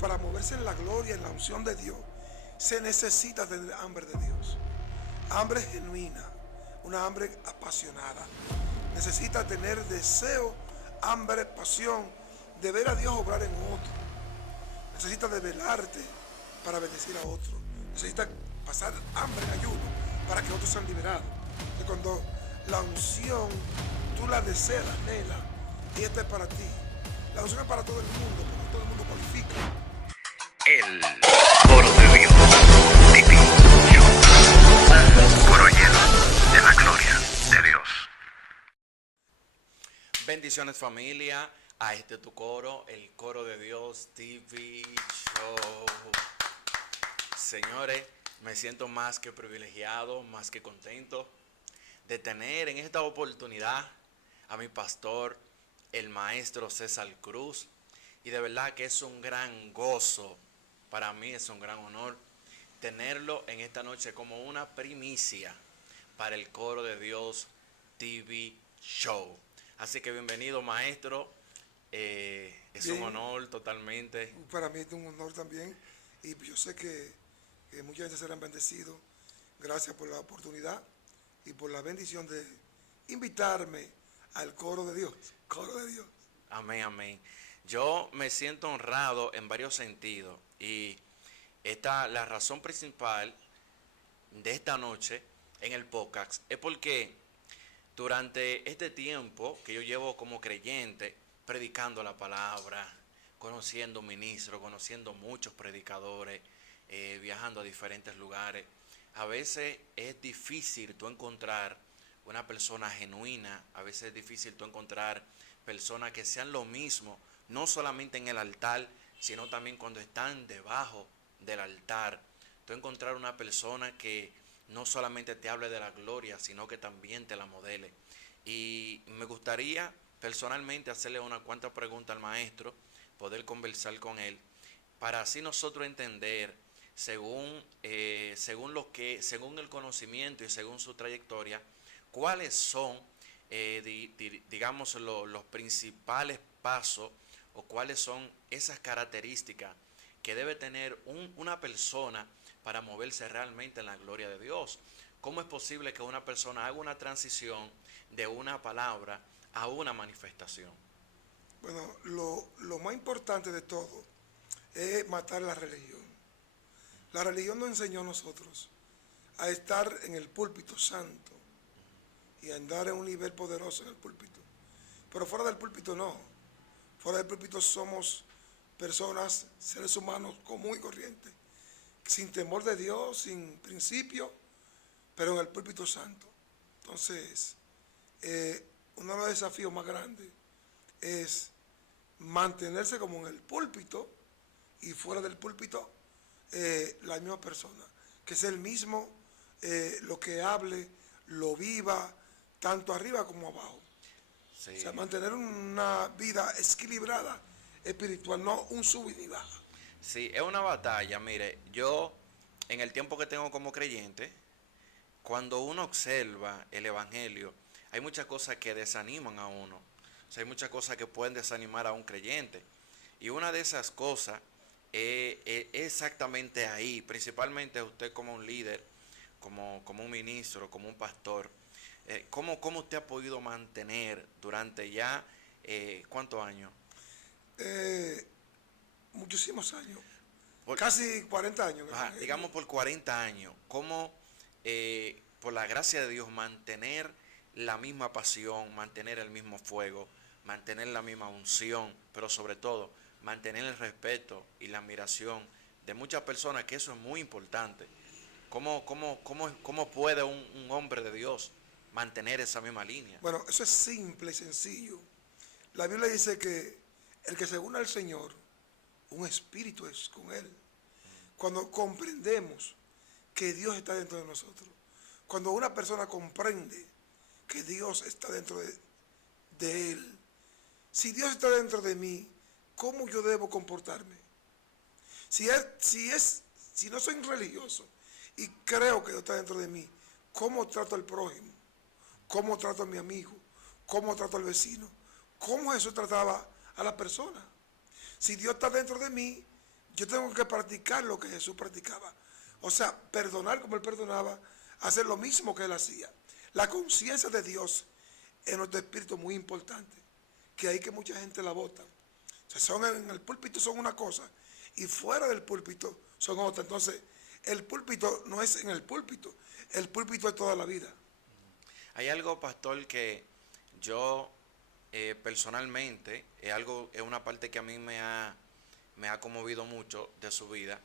para moverse en la gloria, en la unción de Dios, se necesita tener hambre de Dios. Hambre genuina, una hambre apasionada. Necesita tener deseo, hambre, pasión de ver a Dios obrar en otro. Necesita desvelarte para bendecir a otro. Necesita pasar hambre en ayuno para que otros sean liberados. Y cuando la unción tú la deseas, la anhelas, y esta es para ti. La unción es para todo el mundo, porque todo el mundo cualifica. El coro de Dios, Titi, yo, un coro lleno de la gloria de Dios. Bendiciones familia, a este tu coro, el coro de Dios TV Show. Señores, me siento más que privilegiado, más que contento de tener en esta oportunidad a mi pastor, el maestro César Cruz. Y de verdad que es un gran gozo, para mí es un gran honor tenerlo en esta noche como una primicia para el coro de Dios TV Show. Así que bienvenido, maestro. Es Bien. un honor totalmente. Para mí es un honor también. Y yo sé que mucha gente serán bendecidos. Gracias por la oportunidad y por la bendición de invitarme al coro de Dios. Coro de Dios. Amén, amén. Yo me siento honrado en varios sentidos. Y la razón principal de esta noche en el podcast es porque durante este tiempo que yo llevo como creyente, predicando la palabra, conociendo ministros, conociendo muchos predicadores, viajando a diferentes lugares, a veces es difícil tú encontrar una persona genuina, a veces es difícil tú encontrar personas que sean lo mismo, no solamente en el altar, sino también cuando están debajo del altar. Tú encontrar una persona que no solamente te hable de la gloria, sino que también te la modele. Y me gustaría personalmente hacerle unas cuantas preguntas al maestro, poder conversar con él, para así nosotros entender, según el conocimiento y según su trayectoria, cuáles son, digamos, los principales pasos o cuáles son esas características que debe tener una persona para moverse realmente en la gloria de Dios. ¿Cómo es posible que una persona haga una transición de una palabra a una manifestación? Bueno, lo más importante de todo es matar la religión. La religión nos enseñó a nosotros a estar en el púlpito santo y a andar en un nivel poderoso en el púlpito. Pero fuera del púlpito no. Fuera del púlpito somos personas, seres humanos común y corriente, sin temor de Dios, sin principio, pero en el púlpito santo. Entonces, uno de los desafíos más grandes es mantenerse como en el púlpito y fuera del púlpito la misma persona, que es el mismo, lo que hable, lo viva, tanto arriba como abajo. Sí. O sea, mantener una vida equilibrada espiritual, no un sub y ni baja. Sí, es una batalla. Mire, yo en el tiempo que tengo como creyente, cuando uno observa el evangelio, hay muchas cosas que desaniman a uno. O sea, hay muchas cosas que pueden desanimar a un creyente. Y una de esas cosas es exactamente ahí, principalmente usted como un líder, como un ministro, como un pastor. ¿Cómo usted ha podido mantener durante ya, cuántos años? Muchísimos años, Por- casi 40 años. digamos por 40 años, ¿cómo por la gracia de Dios mantener la misma pasión, mantener el mismo fuego, mantener la misma unción, pero sobre todo mantener el respeto y la admiración de muchas personas, que eso es muy importante? ¿Cómo puede un hombre de Dios mantener esa misma línea? Bueno, eso es simple y sencillo. La Biblia dice que el que se une al Señor, un espíritu es con Él. Cuando comprendemos que Dios está dentro de nosotros, cuando una persona comprende que Dios está dentro de Él, si Dios está dentro de mí, ¿cómo yo debo comportarme? Si no soy religioso y creo que Dios está dentro de mí, ¿cómo trato al prójimo? ¿Cómo trato a mi amigo? ¿Cómo trato al vecino? ¿Cómo Jesús trataba a la persona? Si Dios está dentro de mí, yo tengo que practicar lo que Jesús practicaba. O sea, perdonar como Él perdonaba, hacer lo mismo que Él hacía. La conciencia de Dios en nuestro espíritu es muy importante, que hay que mucha gente la bota. O sea, son en el púlpito son una cosa y fuera del púlpito son otra. Entonces, el púlpito no es en el púlpito es toda la vida. Hay algo, pastor, que yo personalmente, es una parte que a mí me ha conmovido mucho de su vida,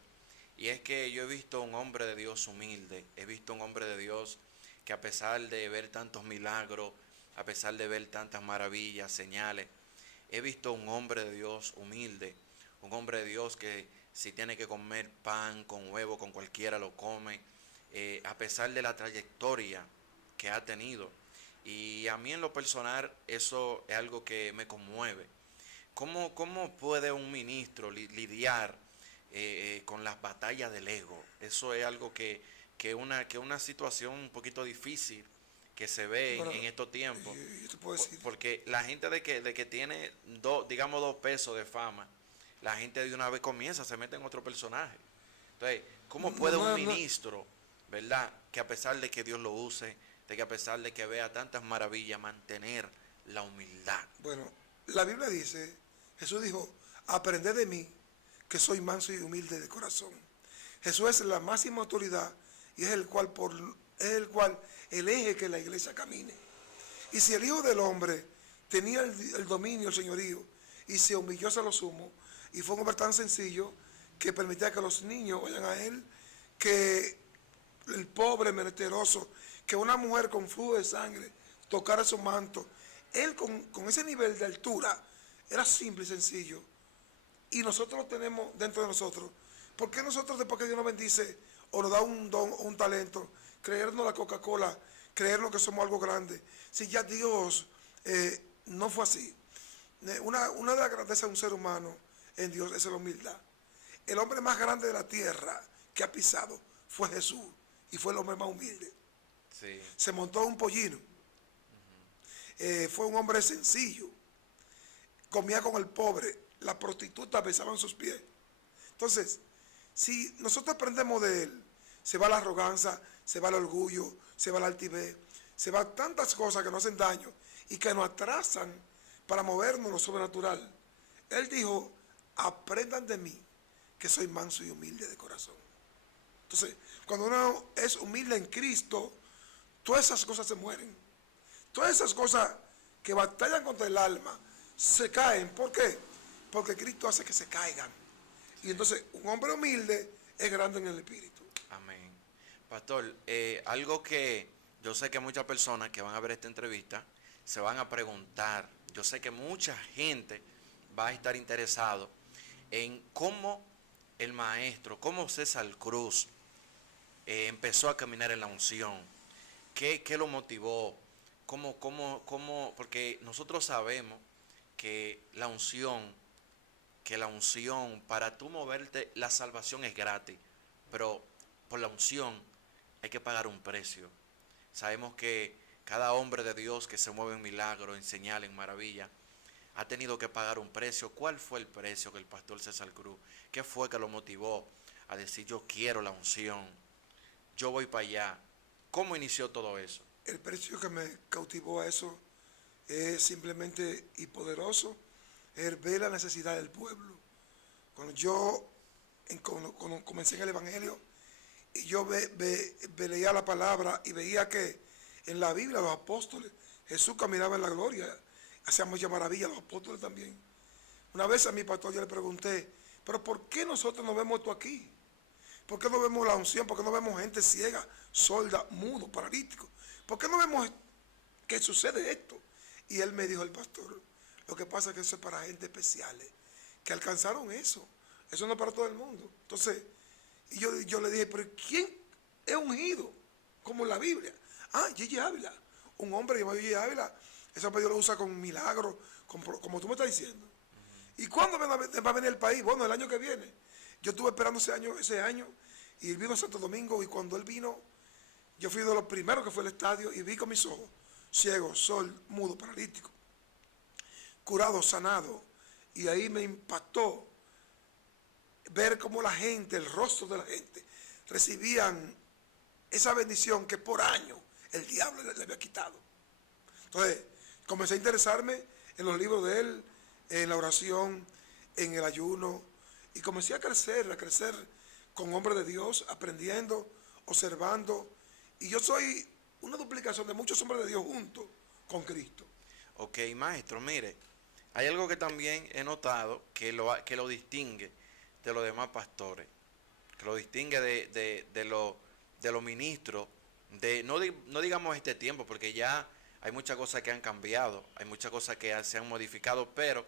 y es que yo he visto un hombre de Dios humilde, he visto un hombre de Dios que a pesar de ver tantos milagros, a pesar de ver tantas maravillas, señales, he visto un hombre de Dios humilde, un hombre de Dios que si tiene que comer pan con huevo, con cualquiera lo come, a pesar de la trayectoria que ha tenido. Y a mí en lo personal eso es algo que me conmueve. ¿Cómo puede un ministro lidiar con las batallas del ego? Eso es algo que una situación un poquito difícil que se ve en estos tiempos. Yo te puedo decir. Porque la gente de que tiene digamos 2 pesos de fama, la gente de una vez comienza, se mete en otro personaje. Entonces, ¿cómo puede un ministro, verdad, que a pesar de que Dios lo use, de que a pesar de que vea tantas maravillas, mantener la humildad? Bueno, la Biblia dice, Jesús dijo, aprended de mí, que soy manso y humilde de corazón. Jesús es la máxima autoridad y es el cual elige que la iglesia camine. Y si el Hijo del Hombre tenía el dominio, el señorío, y se humilló hasta lo sumo, y fue un hombre tan sencillo que permitía que los niños vayan a él, que el pobre menesteroso, que una mujer con flujo de sangre tocara su manto, él con ese nivel de altura era simple y sencillo. Y nosotros lo tenemos dentro de nosotros. ¿Por qué nosotros, después que Dios nos bendice o nos da un don o un talento, creernos la Coca-Cola, creernos que somos algo grande? Si ya Dios no fue así. Una de las grandezas de un ser humano en Dios es la humildad. El hombre más grande de la tierra que ha pisado fue Jesús y fue el hombre más humilde. Sí. Se montó un pollino. Fue un hombre sencillo. Comía con el pobre. Las prostitutas besaban sus pies. Entonces, si nosotros aprendemos de él, se va la arrogancia, se va el orgullo, se va la altivez, se van tantas cosas que nos hacen daño y que nos atrasan para movernos en lo sobrenatural. Él dijo, aprendan de mí, que soy manso y humilde de corazón. Entonces, cuando uno es humilde en Cristo, todas esas cosas se mueren. Todas esas cosas que batallan contra el alma se caen. ¿Por qué? Porque Cristo hace que se caigan. Y entonces un hombre humilde es grande en el espíritu. Amén. Pastor, algo que yo sé que muchas personas que van a ver esta entrevista se van a preguntar. Yo sé que mucha gente va a estar interesado en cómo el maestro, cómo César Cruz empezó a caminar en la unción. ¿Qué lo motivó? Porque nosotros sabemos que la unción, para tú moverte, la salvación es gratis, pero por la unción hay que pagar un precio. Sabemos que cada hombre de Dios que se mueve en milagro, en señal, en maravilla, ha tenido que pagar un precio. ¿Cuál fue el precio que el pastor César Cruz, qué fue que lo motivó a decir yo quiero la unción, yo voy para allá? ¿Cómo inició todo eso? El precio que me cautivó a eso es simplemente y poderoso, es ver la necesidad del pueblo. Cuando yo cuando comencé en el Evangelio y yo leía la palabra y veía que en la Biblia los apóstoles, Jesús caminaba en la gloria, hacía mucha maravilla, los apóstoles también. Una vez a mi pastor yo le pregunté, pero ¿por qué nosotros no vemos esto aquí? ¿Por qué no vemos la unción? ¿Por qué no vemos gente ciega, sorda, mudo, paralítico? ¿Por qué no vemos que sucede esto? Y él me dijo, el pastor, lo que pasa es que eso es para gente especiales, que alcanzaron eso. Eso no es para todo el mundo. Entonces, y yo le dije, pero ¿quién es ungido? Como en la Biblia. Gigi Ávila, un hombre llamado Gigi Ávila. Ese hombre Dios lo usa con milagros, como tú me estás diciendo. ¿Y cuándo va a venir el país? Bueno, el año que viene. Yo estuve esperando ese año y él vino a Santo Domingo, y cuando él vino, yo fui de los primeros que fue al estadio y vi con mis ojos, ciego, sordo, mudo, paralítico, curado, sanado, y ahí me impactó. ver cómo la gente, el rostro de la gente, recibían esa bendición que por años el diablo le había quitado. Entonces, comencé a interesarme en los libros de él, en la oración, en el ayuno, y comencé a crecer con hombres de Dios, aprendiendo, observando, y yo soy una duplicación de muchos hombres de Dios juntos con Cristo. Ok, maestro, mire, hay algo que también he notado que lo distingue de los demás pastores, que lo distingue de los ministros, no digamos este tiempo, porque ya hay muchas cosas que han cambiado, hay muchas cosas que se han modificado, pero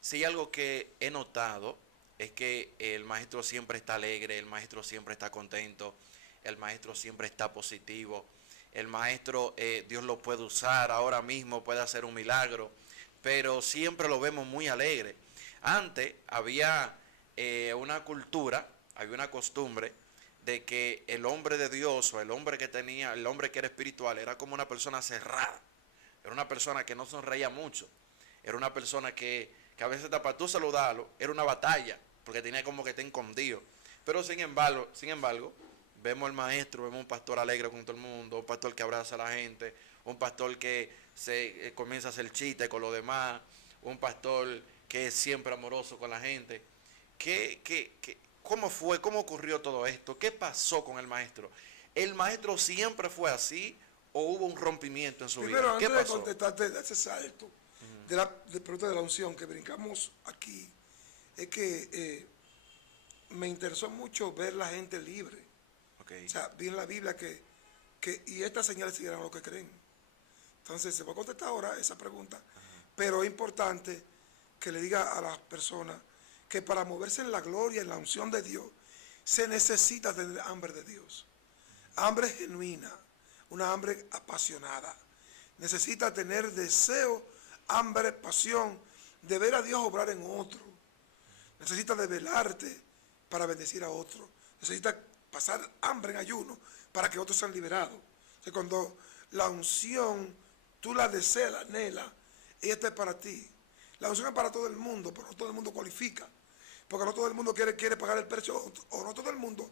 sí algo que he notado es que el maestro siempre está alegre, el maestro siempre está contento, el maestro siempre está positivo, el maestro Dios lo puede usar ahora mismo, puede hacer un milagro, pero siempre lo vemos muy alegre. Antes había una cultura, había una costumbre de que el hombre de Dios o el hombre que era espiritual era como una persona cerrada, era una persona que no sonreía mucho, era una persona que a veces para tú saludarlo era una batalla, porque tenía como que estar escondido. Pero sin embargo, vemos al maestro, vemos un pastor alegre con todo el mundo, un pastor que abraza a la gente, un pastor que se comienza a hacer chiste con los demás, un pastor que es siempre amoroso con la gente. ¿Cómo fue? ¿Cómo ocurrió todo esto? ¿Qué pasó con el maestro? ¿El maestro siempre fue así o hubo un rompimiento en su vida? Primero, ¿Qué antes de pasó? contestarte de ese salto, del producto de la unción que brincamos aquí, es que me interesó mucho ver la gente libre. Okay. O sea, vi en la Biblia y estas señales seguirán lo que creen. Entonces, se va a contestar ahora esa pregunta, pero es importante que le diga a las personas que para moverse en la gloria, en la unción de Dios, se necesita tener hambre de Dios. Hambre genuina, una hambre apasionada. Necesita tener deseo, hambre, pasión de ver a Dios obrar en otro. Necesita desvelarte para bendecir a otro. Necesita pasar hambre en ayuno para que otros sean liberados. O sea, cuando la unción tú la deseas, la anhelas, ella está para ti. La unción es para todo el mundo, pero no todo el mundo cualifica. Porque no todo el mundo quiere pagar el precio, o no todo el mundo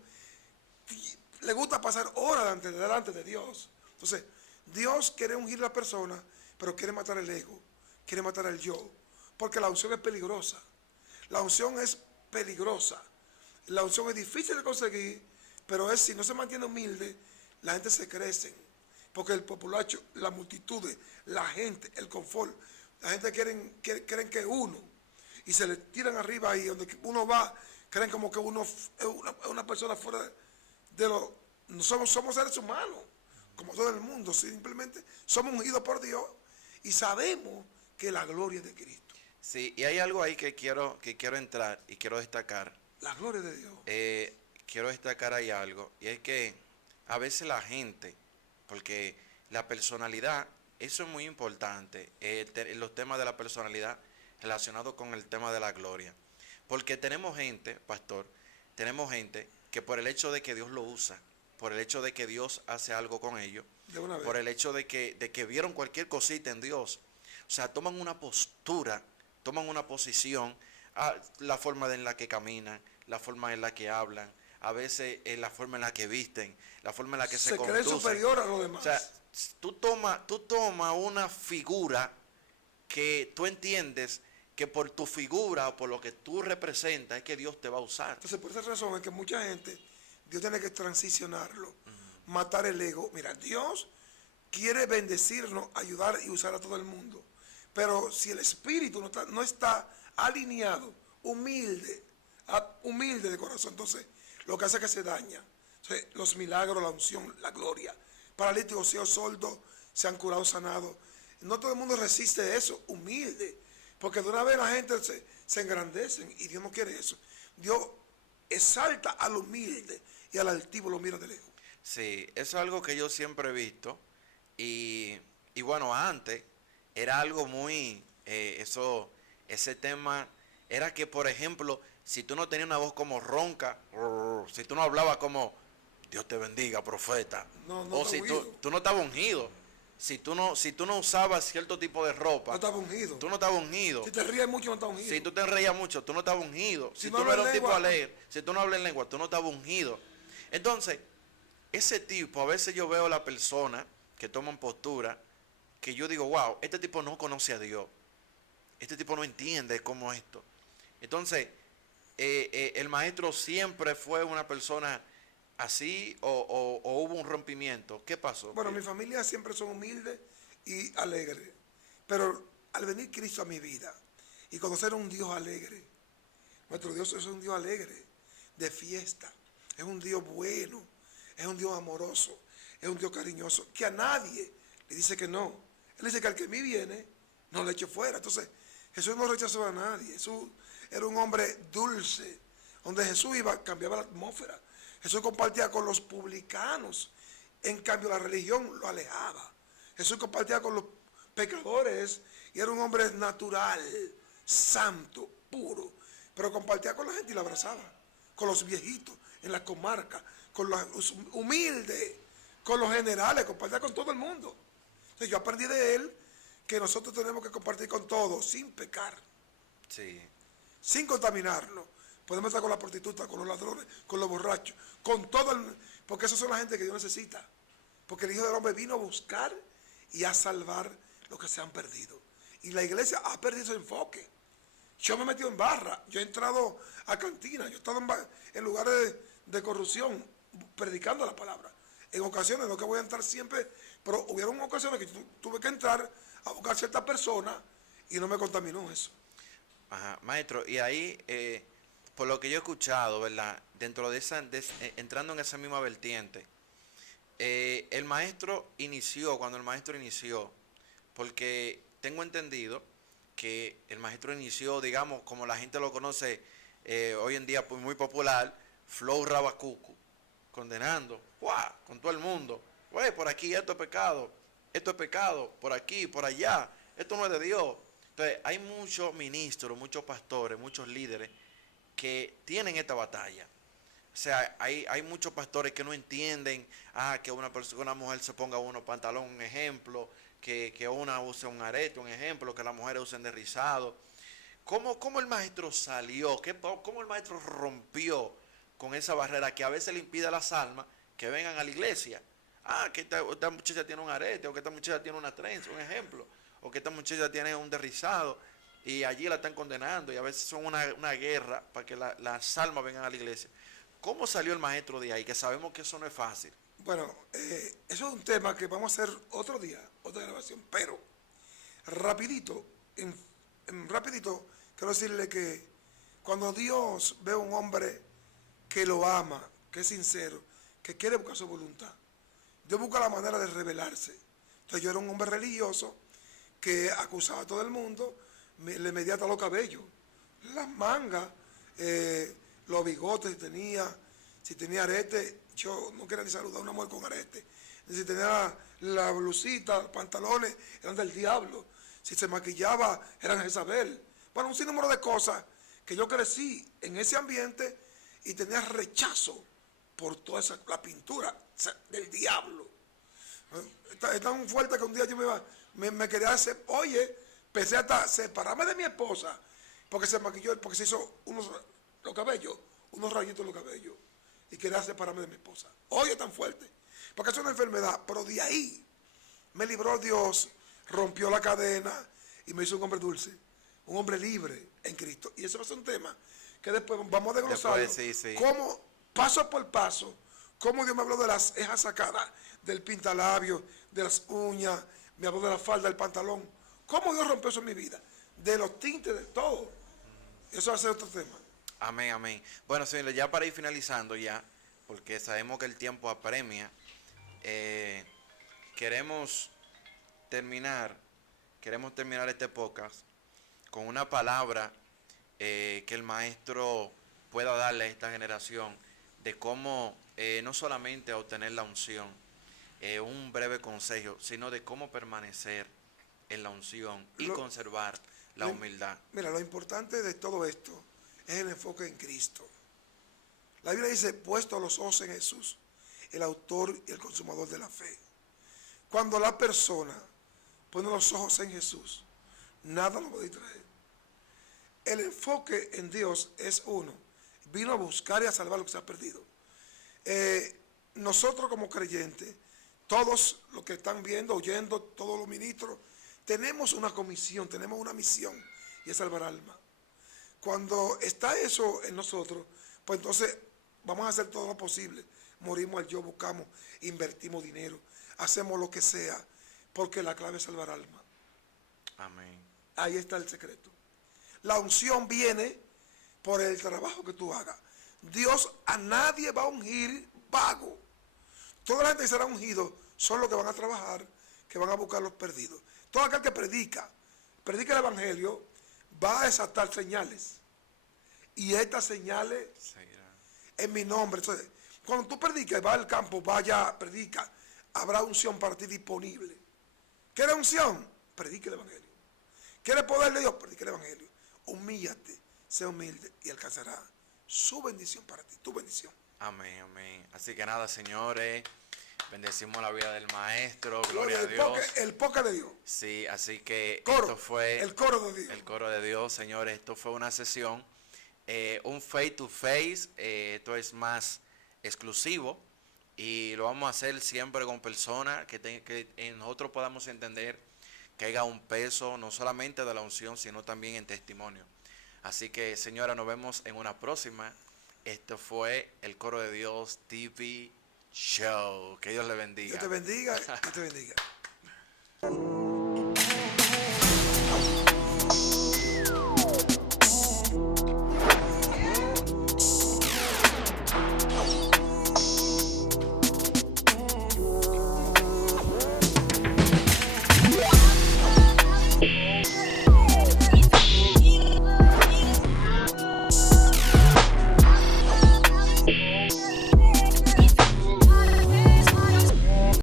le gusta pasar horas delante de Dios. Entonces, Dios quiere ungir a la persona, pero quiere matar el ego, quiere matar el yo, porque la unción es peligrosa. La unción es peligrosa. La unción es difícil de conseguir, pero si no se mantiene humilde, la gente se crece. Porque el populacho, la multitud, la gente, el confort, la gente creen que uno, y se le tiran arriba ahí, donde uno va, creen como que uno es una persona fuera de lo... Somos seres humanos, como todo el mundo, simplemente somos ungidos por Dios y sabemos que la gloria es de Cristo. Sí, y hay algo ahí que quiero entrar y quiero destacar. La gloria de Dios. Quiero destacar ahí algo, y es que a veces la gente, porque la personalidad, eso es muy importante, los temas de la personalidad relacionados con el tema de la gloria. Porque tenemos gente, pastor, que por el hecho de que Dios lo usa, por el hecho de que Dios hace algo con ellos, por el hecho de que vieron cualquier cosita en Dios, o sea, toman una postura, toman una posición, la forma en la que caminan, la forma en la que hablan, a veces la forma en la que visten, la forma en la que se conducen. Cree superior a los demás. O sea, tú tomas una figura que tú entiendes que por tu figura o por lo que tú representas es que Dios te va a usar. Entonces, por esa razón es que mucha gente, Dios tiene que transicionarlo, matar el ego. Mira, Dios quiere bendecirnos, ayudar y usar a todo el mundo. Pero si el espíritu no está alineado, humilde de corazón, entonces lo que hace es que se daña. Entonces, los milagros, la unción, la gloria. Paralíticos, ciegos, sordos, se han curado, sanado. No todo el mundo resiste eso, humilde. Porque de una vez la gente se engrandecen y Dios no quiere eso. Dios exalta al humilde y al altivo lo mira de lejos. Sí, eso es algo que yo siempre he visto. Y bueno, antes era algo muy, ese tema era que, por ejemplo, si tú no tenías una voz como ronca, si tú no hablabas como Dios te bendiga, profeta, no o si tú no estabas ungido, si tú no usabas cierto tipo de ropa, No estaba ungido. tú no estabas ungido. Si te ríes mucho, no estás ungido. Si tú te reías mucho, tú no estabas ungido. Si no tú no hablas eras un tipo lengua, alegre, si tú no hablas en lengua, tú no estabas ungido. Entonces, ese tipo, a veces yo veo a la persona que toman postura, que yo digo, wow, este tipo no conoce a Dios. Este tipo no entiende cómo esto. Entonces, el maestro siempre fue una persona así o hubo un rompimiento. ¿Qué pasó? Bueno, mi familia siempre son humildes y alegres. Pero al venir Cristo a mi vida y conocer a un Dios alegre, nuestro Dios es un Dios alegre, de fiesta. Es un Dios bueno, es un Dios amoroso, es un Dios cariñoso, que a nadie le dice que no. Él dice que al que a mí viene, no le echo fuera. Entonces, Jesús no rechazó a nadie. Jesús era un hombre dulce. Donde Jesús iba, cambiaba la atmósfera. Jesús compartía con los publicanos. En cambio, la religión lo alejaba. Jesús compartía con los pecadores y era un hombre natural, santo, puro. Pero compartía con la gente y la abrazaba. Con los viejitos, en la comarca, con los humildes, con los generales, compartía con todo el mundo. Entonces, yo aprendí de él que nosotros tenemos que compartir con todos, sin pecar, Sí. sin contaminarnos. Podemos estar con la prostituta, con los ladrones, con los borrachos, con todo el... Porque esas son la gente que Dios necesita. Porque el Hijo del Hombre vino a buscar y a salvar los que se han perdido. Y la iglesia ha perdido su enfoque. Yo me he metido en barra, yo he entrado a cantinas, yo he estado en lugares de corrupción, predicando la palabra. En ocasiones, no que voy a entrar siempre, pero hubieron ocasiones que tuve que entrar a buscar ciertas personas y no me contaminó eso. Ajá, maestro, y ahí, por lo que yo he escuchado, ¿verdad? Dentro de entrando en esa misma vertiente, el maestro cuando el maestro inició, porque tengo entendido que el maestro inició, digamos, como la gente lo conoce hoy en día, pues muy popular, Flow Rabacucu, condenando, ¡guau!, con todo el mundo. Güey, por aquí esto es pecado, por aquí, por allá, esto no es de Dios. Entonces, hay muchos ministros, muchos pastores, muchos líderes que tienen esta batalla. O sea, hay muchos pastores que no entienden que una mujer se ponga unos pantalones, un ejemplo, que una use un arete, un ejemplo, que las mujeres usen de rizado. ¿Cómo el maestro salió? ¿Cómo el maestro rompió con esa barrera que a veces le impide a las almas que vengan a la iglesia? Que esta muchacha tiene un arete, o que esta muchacha tiene una trenza, un ejemplo, o que esta muchacha tiene un derrizado, y allí la están condenando, y a veces son una guerra para que las almas vengan a la iglesia. ¿Cómo salió el maestro de ahí? Que sabemos que eso no es fácil. Bueno, eso es un tema que vamos a hacer otro día, otra grabación, pero rapidito, rapidito, quiero decirle que cuando Dios ve a un hombre que lo ama, que es sincero, que quiere buscar su voluntad, Dios busca la manera de revelarse. Entonces yo era un hombre religioso que acusaba a todo el mundo, le medía hasta los cabellos, las mangas, los bigotes si tenía arete, yo no quería ni saludar a una mujer con arete. Si tenía la blusita, los pantalones, eran del diablo. Si se maquillaba, eran Jezabel. Bueno, un sinnúmero de cosas que yo crecí en ese ambiente y tenía rechazo por toda la pintura del diablo. Es tan fuerte que un día yo me quería hacer, pensé hasta separarme de mi esposa, porque se maquilló, porque se hizo unos rayitos en los cabellos, y quería separarme de mi esposa. Tan fuerte, porque es una enfermedad, pero de ahí me libró Dios, rompió la cadena y me hizo un hombre dulce, un hombre libre en Cristo. Y eso va a ser un tema que después vamos a desglosarlo, sí. cómo, paso por paso, cómo Dios me habló de las cejas sacadas, del pintalabios, de las uñas, me habló de la falda, del pantalón, cómo Dios rompió eso en mi vida, de los tintes, de todo. Eso va a ser otro tema. Amén, amén. Bueno, señores, ya para ir finalizando ya, porque sabemos que el tiempo apremia, queremos terminar este podcast con una palabra que el maestro pueda darle a esta generación de cómo no solamente obtener la unción, un breve consejo, sino de cómo permanecer en la unción y conservar la humildad. Mira, lo importante de todo esto es el enfoque en Cristo. La Biblia dice, puesto los ojos en Jesús, el autor y el consumador de la fe. Cuando la persona pone los ojos en Jesús, nada lo va a distraer. El enfoque en Dios es uno. Vino a buscar y a salvar lo que se ha perdido. Nosotros como creyentes, todos los que están viendo, oyendo, todos los ministros, tenemos una comisión, tenemos una misión, y es salvar alma. Cuando está eso en nosotros, pues entonces vamos a hacer todo lo posible. Morimos al yo, buscamos, invertimos dinero, hacemos lo que sea, porque la clave es salvar alma. Amén. Ahí está el secreto. La unción viene por el trabajo que tú hagas. Dios a nadie va a ungir vago. Toda la gente que será ungido son los que van a trabajar, que van a buscar los perdidos. Todo aquel que predica el evangelio, va a desatar señales. Y estas señales en mi nombre. Entonces, cuando tú predicas, va al campo, vaya, predica, habrá unción para ti disponible. ¿Quieres unción? Predica el evangelio. ¿Quieres poder de Dios? Predica el evangelio. Humíllate, sé humilde y alcanzará su bendición para ti, tu bendición. Amén, amén. Así que nada, señores, bendecimos la vida del maestro, gloria a Dios. El poca de Dios. Sí, así que Coro, esto fue el coro de Dios. El coro de Dios, señores. Esto fue una sesión, un face to face. Esto es más exclusivo y lo vamos a hacer siempre con personas que nosotros podamos entender que haya un peso no solamente de la unción, sino también en testimonio. Así que, señora, nos vemos en una próxima. Esto fue el Coro de Dios TV Show. Que Dios le bendiga. Dios te bendiga. Dios te bendiga.